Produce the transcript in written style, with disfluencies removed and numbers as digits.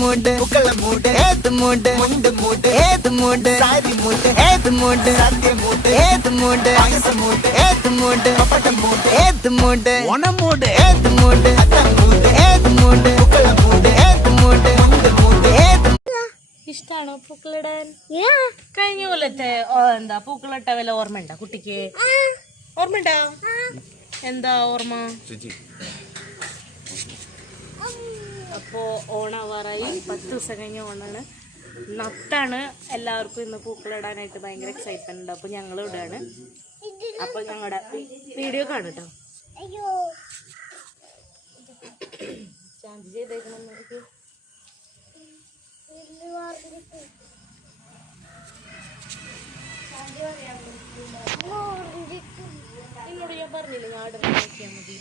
മൂട് പൂക്കള മൂട് ഏത് മൂട് മുണ്ട് മൂട് ഏത് മൂട് സാരി മൂട് ഏത് മൂട് സദ്യ മൂട് ഏത് മൂട് പായസ മൂട് ഏത് മൂട് പപ്പടം മൂട് ഏത് മൂട് ഓണം മൂട് ഏത് മൂട് അത്തം മൂട് ഏത് മൂട് പൂക്കള മൂട് ഏത് മൂട് മുണ്ട് മൂട് ഏത് ഇഷ്ടാണോ പൂക്കളിടാൻ? കഴിഞ്ഞ കൊല്ലത്തെ എന്താ പൂക്കളിട്ട വല്ല ഓർമ്മയുണ്ടോ കുട്ടിക്ക്? ഓർമ്മയുണ്ടോ? എന്താ ഓർമ്മ? അപ്പോ ഓണാവാറായി, 10 ദിവസം കഴിഞ്ഞ ഓണാണ്. നത്താണ്. എല്ലാവർക്കും ഇന്ന് പൂക്കളിടാനായിട്ട് ഭയങ്കര എക്സൈറ്റ്മെന്റ് ഉണ്ട്. അപ്പൊ ഞങ്ങൾ ഇടാണ്. അപ്പൊ ഞങ്ങളുടെ വീഡിയോ കാണട്ടോ. ചാർജ് ചെയ്തേക്കണം. എന്നോട് ഞാൻ പറഞ്ഞില്ല ഞാൻ ഇടന്ന് നോക്കിയാൽ മതി.